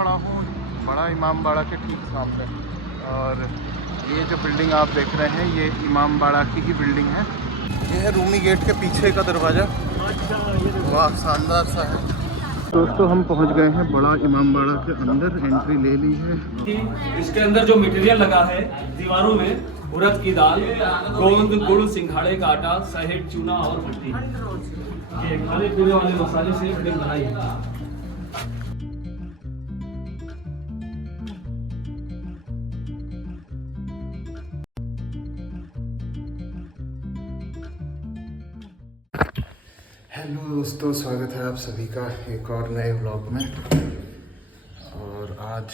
खड़ा हूँ बड़ा इमाम बाड़ा के ठीक सामने, और ये जो बिल्डिंग आप देख रहे हैं ये इमाम बाड़ा की ही बिल्डिंग है। ये है रूमी गेट के पीछे का दरवाज़ा। वाह, शानदार सा है। दोस्तों हम पहुंच गए हैं बड़ा इमाम बाड़ा के अंदर, एंट्री ले ली है। इसके अंदर जो मटेरियल लगा है दीवारों में, उड़द की दाल, गोंद, गुड़, सिंघाड़े का आटा, शहद, चूना और भट्टी, ये खाने पीने वाले मसाले से बिल्डिंग बनाई है। हेलो दोस्तों, स्वागत है आप सभी का एक और नए व्लॉग में। और आज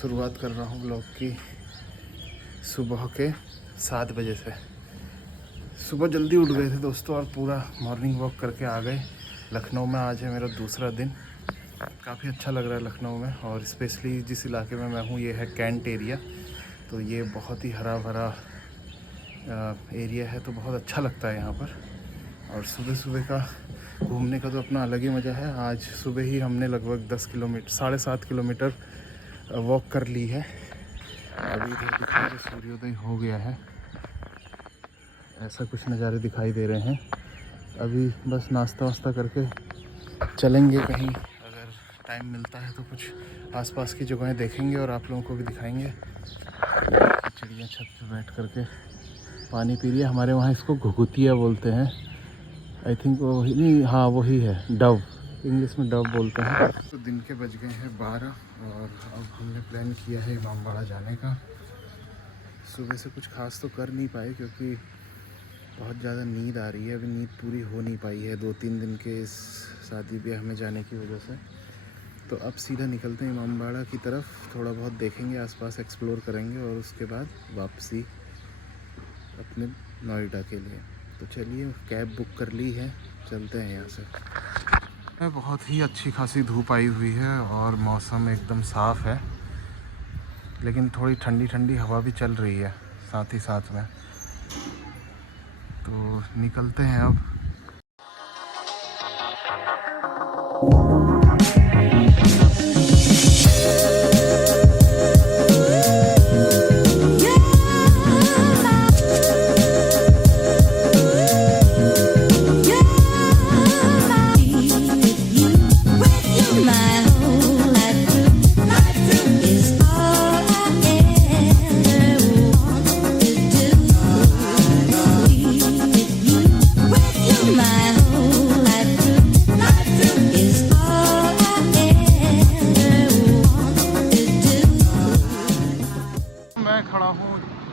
शुरुआत कर रहा हूँ व्लॉग की सुबह के 7 बजे से। सुबह जल्दी उठ गए थे दोस्तों और पूरा मॉर्निंग वॉक करके आ गए। लखनऊ में आज है मेरा दूसरा दिन। काफ़ी अच्छा लग रहा है लखनऊ में, और स्पेशली जिस इलाके में मैं हूँ ये है कैंट एरिया। तो ये बहुत ही हरा भरा एरिया है, तो बहुत अच्छा लगता है यहाँ पर। और सुबह सुबह का घूमने का तो अपना अलग ही मज़ा है। आज सुबह ही हमने लगभग 10 किलोमीटर 7.5 किलोमीटर वॉक कर ली है। अभी इधर दिखाई तो सूर्योदय हो गया है, ऐसा कुछ नज़ारे दिखाई दे रहे हैं। अभी बस नाश्ता वास्ता करके चलेंगे कहीं, अगर टाइम मिलता है तो कुछ आसपास की जगहें देखेंगे और आप लोगों को भी दिखाएंगे। चिड़िया छत पे बैठ करके पानी पी रही है। हमारे वहाँ इसको घुघुतिया बोलते हैं, आई थिंक वो नहीं, हाँ वही है, डव, इंग्लिश में डव बोलते हैं। तो दिन के बज गए हैं 12 और अब हमने प्लान किया है इमाम बाड़ा जाने का। सुबह से कुछ खास तो कर नहीं पाए क्योंकि बहुत ज़्यादा नींद आ रही है। अभी नींद पूरी हो नहीं पाई है 2-3 दिन के इस शादी ब्याह में जाने की वजह से। तो अब सीधा निकलते हैं इमाम बाड़ा की तरफ, थोड़ा बहुत देखेंगे, आसपास एक्सप्लोर करेंगे और उसके बाद वापसी अपने नोएडा के लिए। तो चलिए, कैब बुक कर ली है, चलते हैं यहाँ से। बहुत ही अच्छी खासी धूप आई हुई है और मौसम एकदम साफ़ है, लेकिन थोड़ी ठंडी ठंडी हवा भी चल रही है साथ ही साथ में। तो निकलते हैं अब।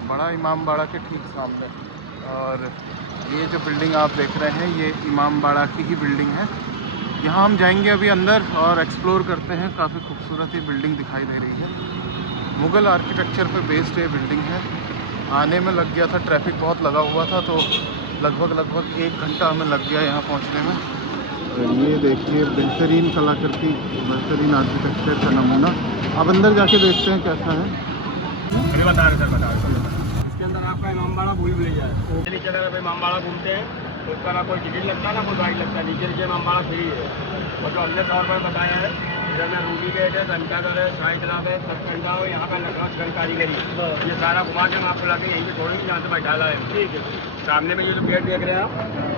बड़ा इमाम बाड़ा के ठीक सामने, और ये जो बिल्डिंग आप देख रहे हैं ये इमाम बाड़ा की ही बिल्डिंग है। यहाँ हम जाएंगे अभी अंदर और एक्सप्लोर करते हैं। काफ़ी खूबसूरत ही बिल्डिंग दिखाई दे रही है। मुग़ल आर्किटेक्चर पे बेस्ड ये बिल्डिंग है। आने में लग गया था, ट्रैफिक बहुत लगा हुआ था, तो लगभग 1 घंटा हमें लग गया यहाँ पहुँचने में। और ये देखिए बेहतरीन कलाकृति, बेहतरीन आर्किटेक्चर का नमूना। अब अंदर जाके देखते हैं कैसा है। बता रहे इसके अंदर आपका इमाम बाड़ा भूल भुलैया है। नीचे अगर इमाम बाड़ा घूमते हैं तो उसका ना कोई टिकट लगता है ना कोई गाड़ी लगता है। नीचे इमाम बाड़ा फ्री है। और जो हमने 100 रुपये बताया है, इधर में रूबी गेट है, घंटाघर है, शाही तालाब है, सचखंडा हो, यहाँ का लखनऊ कारीगरी, ये सारा घुमा के हम आपको लाके यहीं पे छोड़ेंगे जहाँ से बैठाला है। ठीक है। सामने में ये जो गेट देख रहे हैं आप,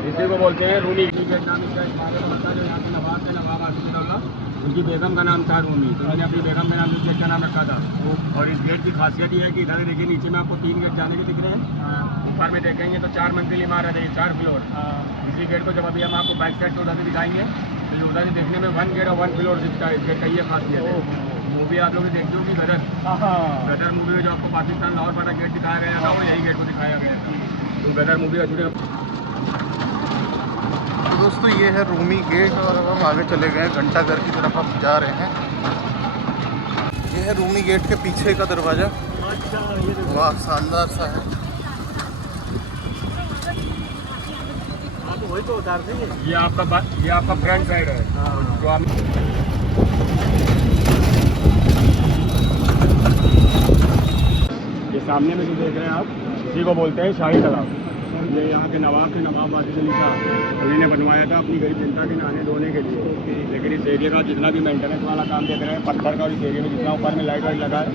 इसी को बोलते हैं रूमी गेट। नाम इसका जो यहाँ के नवाब थे, नवाब आसिफुल्लाह, उनकी बेगम का नाम था रूमी, तो मैंने अपनी बेगम के नाम इस गेट का नाम रखा था। और इस गेट की खासियत ये है कि इधर देखिए नीचे में आपको 3 गेट जाने के दिख रहे हैं। ऊपर में देखेंगे तो 4 मंजिल इमारत है, 4 फ्लोर। इसी गेट को जब अभी हम आपको बैक साइड से उधर से दिखाएंगे तो उधर से देखने में 1 गेट और 1 फ्लोर दिखता है। इस गेट का ये खासियत है। मूवी आप लोग देखते हो कि गदर मूवी में जो आपको पाकिस्तान लाहौर वाला गेट दिखाया गया था, वो यही गेट को दिखाया गया था। तो गदर मूवी का जुड़े। तो दोस्तों ये है रूमी गेट, और अब हम आगे चले गए घंटाघर की तरफ अब जा रहे हैं। ये है रूमी गेट के पीछे का दरवाज़ा। वाह, शानदार सा है। वही तो उतार देंगे। ये आपका फ्रंट साइड है जो आप ये सामने में जो देख रहे हैं आप, इसी को बोलते हैं शाही तालाब। ये यहाँ के नवाब थे, नवाब वाजिद अली शाह, उन्हीं ने बनवाया था अपनी गरीब जनता के नहाने धोने के लिए। लेकिन इस एरिया का जितना भी मेंटेनेंस वाला काम देख रहे हैं पत्थर का, और इस एरिया में जितना ऊपर में लाइट वाइट लगा है,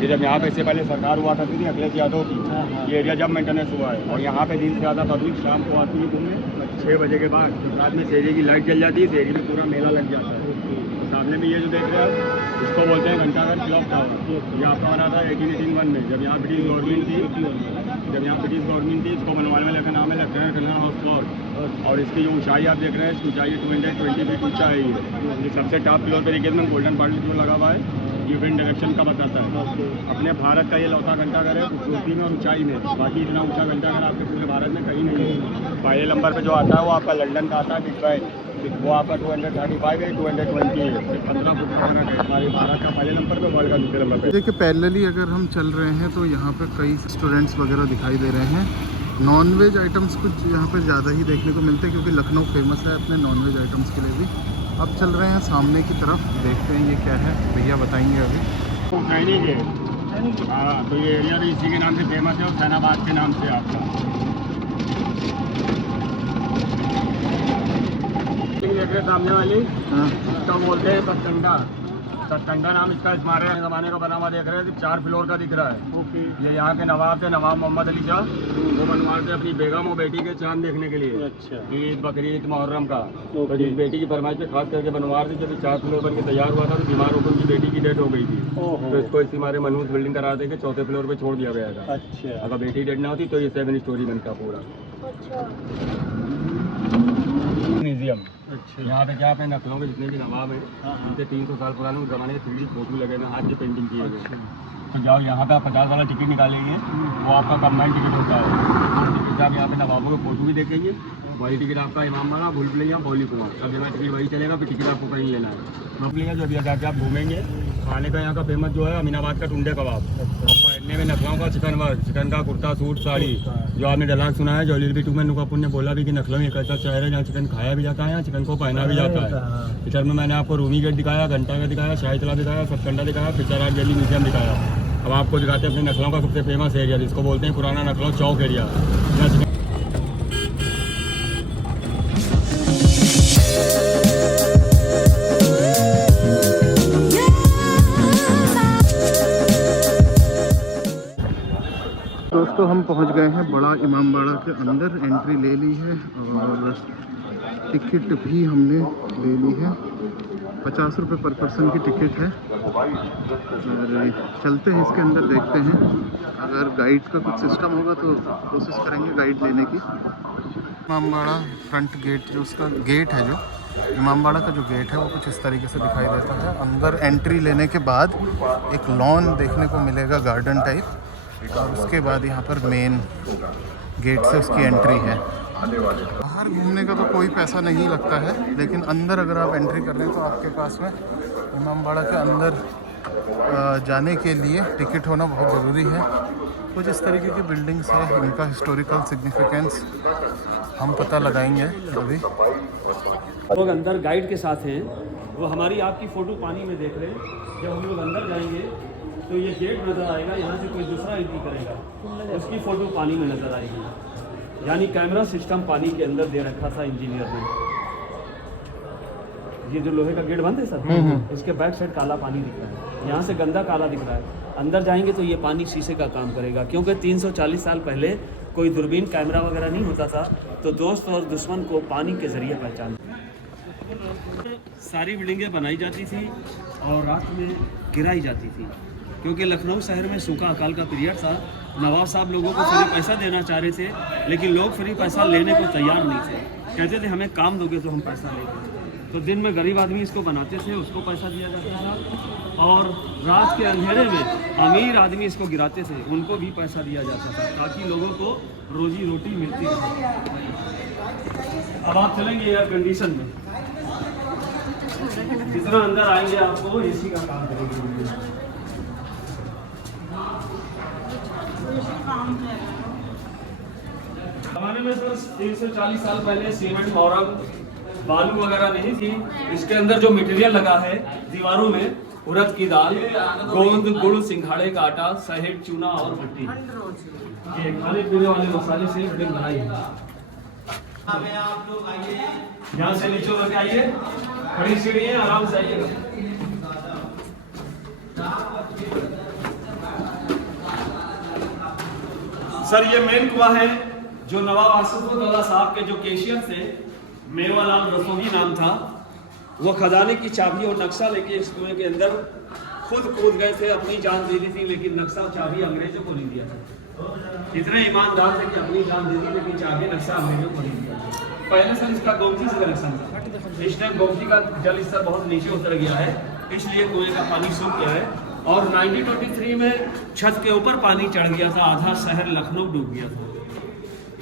ये जब यहाँ पे इससे पहले सरकार हुआ करती थी अखिलेश यादव की, ये एरिया जब मेंटेनेंस हुआ है, और यहाँ पे दिन से ज़्यादा पब्लिक शाम को आती है घूमने 6 बजे के बाद, रात में इस एरिया की लाइट जल जाती है, इस एरिया में पूरा मेला लग जाता है। सामने में ये जो देख रहे हैं आप, इसको बोलते हैं घंटाघर क्लॉक टावर। ये आपका बना था 1881 में, जब यहाँ ब्रिटिश गवर्नमेंट थी, इसको बनवाने में लगा नाम है लेफ्टिनेंट कर्नल हाउस फ्लोर। और इसकी जो ऊंचाई आप देख रहे हैं, इसकी ऊंचाई 220 फीट ऊँचा है ये सबसे टॉप फ्लोर पर देखिए में गोल्डन पार्ट जो लगा हुआ है, ये विंड डायरेक्शन का बताता है। अपने भारत का ये लौता घंटाघर है खूबसूरती में और ऊंचाई में, बाकी इतना ऊंचा घंटाघर आपके पूरे भारत में कहीं नहीं है। पहले नंबर पे जो आता है वो आपका लंदन का आता है बिटकॉइन, वो आपका 235 है, 220 है, 15 फुट का फर्क है हमारे भारत का पहले नंबर पे, वर्ल्ड का दूसरे नंबर पे। देखिए पैरेलली अगर हम चल रहे हैं तो यहाँ पे कई रेस्टोरेंट्स वगैरह दिखाई दे रहे हैं। नॉनवेज आइटम्स कुछ यहाँ पे ज़्यादा ही देखने को मिलते हैं, क्योंकि लखनऊ फेमस है अपने नॉनवेज आइटम्स के लिए भी। अब चल रहे हैं सामने की तरफ, देखते हैं ये क्या है, भैया बताएंगे अभी। तो सैनिक है, हाँ, तो ये एरिया भी इसी के नाम से फेमस है और सैनाबाद के नाम से आपका देख रहे सामने वाली, इसका बोलते हैं सतकंडा। सतकंडा नाम इसका स्मारक ज़माने का बना हुआ देख रहे हैं, 4 फ्लोर का दिख रहा है। ये यहाँ के नवाब थे, नवाब मोहम्मद अली शाह, वो बनवाते थे अपनी बेगम और बेटी के चांद देखने के लिए। अच्छा, ईद बकरीद मुहर्रम का, तो इस बेटी की फरमाइश पे खास करके बनवा थे। जब 4 फ्लोर बन के तैयार हुआ था तो बीमार होकर उनकी बेटी की डेथ हो गई थी, तो इसको इसी हमारे मनहूस बिल्डिंग करा दे के 4थे फ्लोर पे छोड़ दिया गया था। अच्छा, अगर बेटी डेथ ना होती तो ये 7 स्टोरी बनता पूरा। म्यूजियम, अच्छा, यहाँ पे क्या अपने नकलों के जितने भी नवाब हैं, उनके 300 साल पुराने उस जमाने के 3D फोटो लगे हैं, हाथ से पेंटिंग किए गए। तो जाओ यहाँ पे आप 50 वाला टिकट निकालेंगे, वो आपका कंबाइंड टिकट होता है। टिकट आप यहाँ पे नवाबों के फोटो भी देखेंगे, वही टिकट आपका इमामबाड़ा, भूल भुलैया, बौली कुआं, सब जगह टिकट वही चलेगा। फिर टिकट आपको कहीं लेना है भूलिएगा। जो अभी जाके आप घूमेंगे, खाने का यहाँ का फेमस जो है अमीनाबाद का टुंडे कबाब, और पहनने में नखलों का चिकन वर्क, चिकन का कुर्ता सूट साड़ी, जो आपने डायलॉग सुना है जॉली भी 2 में नुकापुर ने बोला भी कि नखलों में एक ऐसा शहर है जहाँ चिकन खाया भी जाता है, यहाँ चिकन को पहना भी जाता है। पिक्चर में मैंने आपको रूमी गेट दिखाया, घंटा का दिखाया, शाही तला दिखाया, सतकंडा दिखाया, पिक्चर आर्ट गैलरी म्यूजियम दिखाया। अब आपको दिखाते हैं अपने नखलों का सबसे फेमस एरिया, जिसको बोलते हैं पुराना नखलों चौक एरिया। दोस्तों हम पहुंच गए हैं बड़ा इमामबाड़ा के अंदर, एंट्री ले ली है और टिकट भी हमने ले ली है। 50 रुपये पर पर्सन की टिकट है और चलते हैं इसके अंदर, देखते हैं। अगर गाइड का कुछ सिस्टम होगा तो कोशिश करेंगे गाइड लेने की। इमामबाड़ा फ्रंट गेट, जो उसका गेट है, जो इमामबाड़ा का जो गेट है वो कुछ इस तरीके से दिखाई देता है। अंदर एंट्री लेने के बाद एक लॉन देखने को मिलेगा, गार्डन टाइप, और उसके बाद यहाँ पर मेन गेट से उसकी एंट्री है। बाहर घूमने का तो कोई पैसा नहीं लगता है, लेकिन अंदर अगर आप एंट्री कर रहे हैं तो आपके पास में इमामबाड़ा के अंदर जाने के लिए टिकट होना बहुत ज़रूरी है। कुछ इस तरीके की बिल्डिंग्स है, इनका हिस्टोरिकल सिग्निफिकेंस हम पता लगाएंगे अभी। लोग अंदर गाइड के साथ हैं, वो हमारी आपकी फ़ोटो पानी में देख रहे हैं। जब हम लोग अंदर जाएंगे तो ये गेट नज़र आएगा, यहाँ से कोई दूसरा एंट्री करेगा, उसकी फ़ोटो पानी में नज़र आएगी। यानी कैमरा सिस्टम पानी के अंदर दे रखा था इंजीनियर ने। ये जो लोहे का गेट बंद है सर, इसके बैक साइड काला पानी दिख रहा है, यहाँ से गंदा काला दिख रहा है। अंदर जाएंगे तो ये पानी शीशे का काम करेगा, क्योंकि 340 साल पहले कोई दूरबीन कैमरा वगैरह नहीं होता था, तो दोस्त और दुश्मन को पानी के ज़रिए पहचान। सारी बिल्डिंगें बनाई जाती थी और रात में गिराई जाती थी, क्योंकि लखनऊ शहर में सूखा अकाल का पीरियड था। नवाब साहब लोगों को फ्री पैसा देना चाह रहे थे, लेकिन लोग फ्री पैसा लेने को तैयार नहीं थे। कहते थे हमें काम दोगे तो हम पैसा लेंगे। तो दिन में गरीब आदमी इसको बनाते थे, उसको पैसा दिया जाता था, और रात के अंधेरे में अमीर आदमी इसको गिराते थे, उनको भी पैसा दिया जाता था, ताकि लोगों को रोजी रोटी मिलती रहे। अब आप चलेंगे एयर कंडीशन में, जितना अंदर आएंगे आपको एसी का काम करेगी। जमाने में सर 340 साल पहले सीमेंट, मौरंग, बालू वगैरह नहीं थी। इसके अंदर जो मटेरियल लगा है दीवारों में, उड़द की दाल, गोंद, गुड़, सिंघाड़े का आटा, शहद, चूना और मट्टी, ये खाने पीने वाले मसाले से बिल्डिंग बनाई है। यहाँ से नीचे उतर के आइए, खड़ी सीढ़ी है, आराम से आइएगा। सर ये मेन कुआं है जो नवाब आसिफउद्दौला साहब के जो केशियर थे, मेवालाल रसोगी नाम था, वो खजाने की चाबी और नक्शा लेके इस कुएं के अंदर खुद कूद गए थे, अपनी जान दे दी थी, लेकिन नक्शा और चाबी अंग्रेजों को नहीं दिया था। इतने ईमानदार थे कि अपनी जान दे दी, लेकिन चाबी नक्शा अंग्रेजों को नहीं दिया था। पहले सर इसका गोमती से कनेक्शन था, इस टाइम गोमती का जल स्तर बहुत नीचे उतर गया है, इसलिए कुएं का पानी सूख गया है। और 1923 में छत के ऊपर पानी चढ़ गया था, आधा शहर लखनऊ डूब गया था।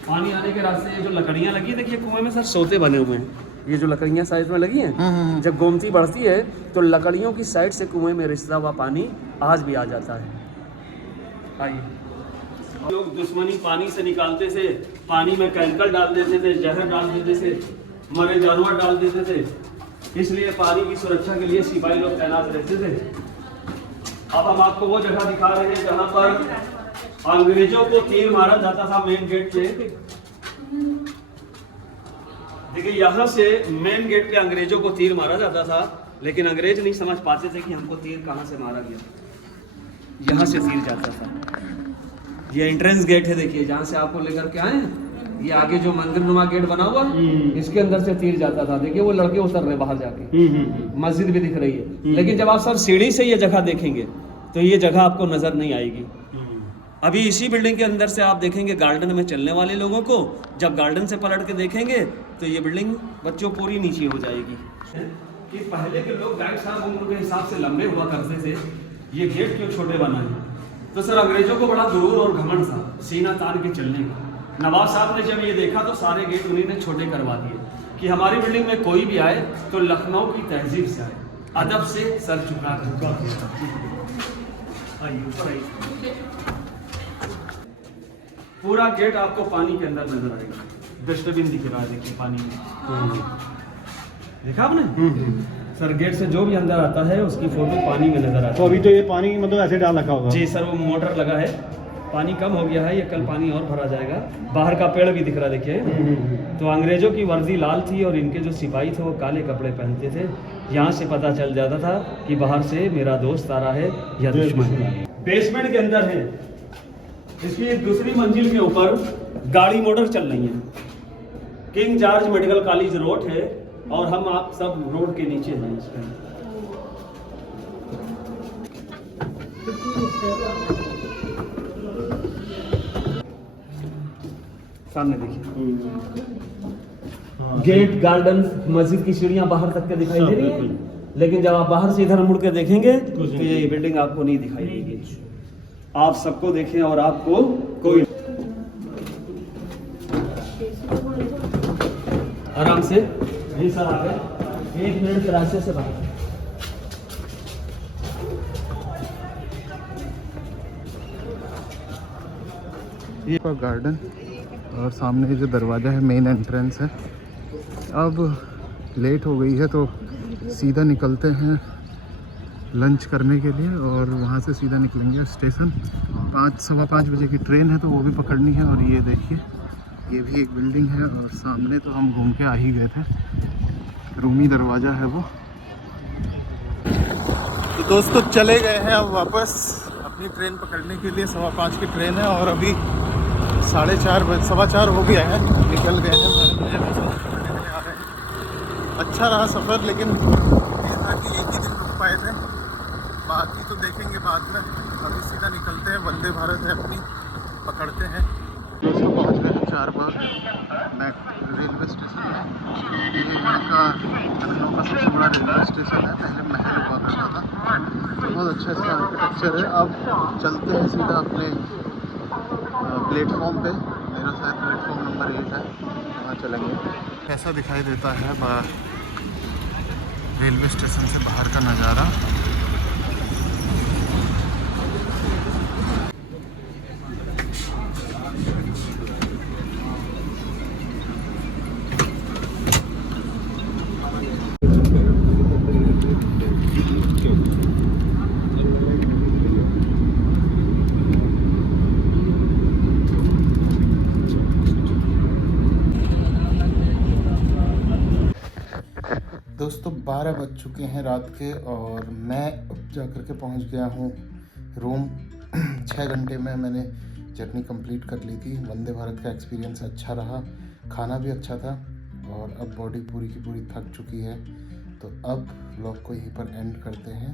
पानी आने के रास्ते ये जो लकड़ियाँ लगी, देखिए कुएं में सर सोते बने हुए हैं, ये जो लकड़ियाँ साइड में लगी हैं, जब गोमती बढ़ती है तो लकड़ियों की साइड से कुएं में रिसता हुआ पानी आज भी आ जाता है। आइए, लोग दुश्मनी पानी से निकालते थे, पानी में केमिकल डाल देते थे, जहर डाल देते थे, मरे जानवर डाल देते थे, इसलिए पानी की सुरक्षा के लिए सिपाही लोग तैनात रहते थे। अब हम आपको वो जगह दिखा रहे हैं जहाँ पर अंग्रेजों को तीर मारा जाता था मेन गेट पे। देखिए यहाँ से मेन गेट पे अंग्रेजों को तीर मारा जाता था, लेकिन अंग्रेज नहीं समझ पाते थे कि हमको तीर कहाँ से मारा गया। यहाँ से तीर जाता था। ये एंट्रेंस गेट है, देखिए जहाँ से आपको लेकर के आए, ये आगे जो मंदिर नुमा गेट बना हुआ, इसके अंदर से तीर जाता था। देखिए वो लड़के उतर रहे बाहर जाके, मस्जिद भी दिख रही है। लेकिन जब आप सर सीढ़ी से ये जगह देखेंगे तो ये जगह आपको नजर नहीं आएगी। अभी इसी बिल्डिंग के अंदर से आप देखेंगे गार्डन में चलने वाले लोगों को, जब गार्डन से पलट के देखेंगे तो ये बिल्डिंग बच्चों पूरी नीचे हो जाएगी। कि पहले के लोग गाइड साहब उम्र के हिसाब से लंबे हुआ करते थे, ये गेट क्यों छोटे बना है? तो सर अंग्रेजों को बड़ा गुरूर और घमंड था सीना तान के चलने का। नवाब साहब ने जब ये देखा तो सारे गेट उन्हीं ने छोटे करवा दिए कि हमारी बिल्डिंग में कोई भी आए तो लखनऊ की तहजीब से आए, अदब से सर झुका कर। पूरा गेट आपको पानी के अंदर नजर आएगा, डस्टबिन दिख रहा है, देखिए पानी में, देखा आपने? सर गेट से जो भी अंदर आता है उसकी फोटो पानी में नजर आता है। तो अभी तो ये पानी मतलब ऐसे डाल रखा होगा? जी सर, वो मोटर लगा है, पानी कम हो गया है, ये कल पानी और भरा जाएगा। बाहर का पेड़ भी दिख रहा है, देखिए। तो अंग्रेजों की वर्दी लाल थी और इनके जो सिपाही थे वो काले कपड़े पहनते थे। यहाँ से पता चल जाता था कि बाहर से मेरा दोस्त आ रहा है या दुश्मन। बेसमेंट के अंदर है, इसकी दूसरी मंजिल के ऊपर गाड़ी मोटर चल रही है। King George medical college road है और हम आप सब रोड के नीचे हैं। इसके सामने देखिए गेट, गार्डन, मस्जिद की सीढ़ियां बाहर तक के दिखाई दे रही है, लेकिन जब आप बाहर से इधर मुड़ के देखेंगे तो ये बिल्डिंग आपको नहीं दिखाई देगी। आप सबको देखें और आपको कोई आराम से जी सर आ गए, 1 मिनट के रास्ते से बाहर। ये गार्डन और सामने जो दरवाज़ा है मेन एंट्रेंस है। अब लेट हो गई है तो सीधा निकलते हैं लंच करने के लिए और वहाँ से सीधा निकलेंगे स्टेशन। 5-5:15 बजे की ट्रेन है तो वो भी पकड़नी है। और ये देखिए ये भी एक बिल्डिंग है और सामने तो हम घूम के आ ही गए थे, रूमी दरवाज़ा है वो। तो दोस्तों चले गए हैं अब वापस अपनी ट्रेन पकड़ने के लिए। 5:15 की ट्रेन है और अभी 4:30 हो गया है, निकल गए हैं। अच्छा रहा सफ़र, लेकिन ये था कि एक ही दिन रुक पाए थे, बाकी तो देखेंगे बाद में। अभी सीधा निकलते हैं, वंदे भारत है अपनी, पकड़ते हैं। दोस्तों पहुंच गए हैं चारबाग रेलवे स्टेशन है। ये यहाँ का लखनऊ का सबसे बड़ा रेलवे स्टेशन है, पहले महल हुआ करता था। बहुत अच्छा इसका आर्किटेक्चर है। अब चलते हैं सीधा अपने प्लेटफॉर्म पे। मेरा शायद प्लेटफॉर्म नंबर 8 है, वहाँ चलेंगे। कैसा दिखाई देता है रेलवे स्टेशन से बाहर का नज़ारा। 12 बज चुके हैं रात के और मैं अब जा कर के पहुँच गया हूँ रूम। 6 घंटे में मैंने जर्नी कंप्लीट कर ली थी। वंदे भारत का एक्सपीरियंस अच्छा रहा, खाना भी अच्छा था और अब बॉडी पूरी की पूरी थक चुकी है। तो अब ब्लॉग को यहीं पर एंड करते हैं।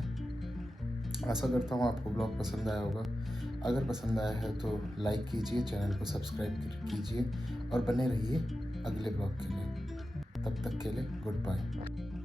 आशा करता हूँ आपको ब्लॉग पसंद आया होगा। अगर पसंद आया है तो लाइक कीजिए, चैनल को सब्सक्राइब कीजिए और बने रहिए अगले ब्लॉग के लिए। तब तक के लिए गुड बाय।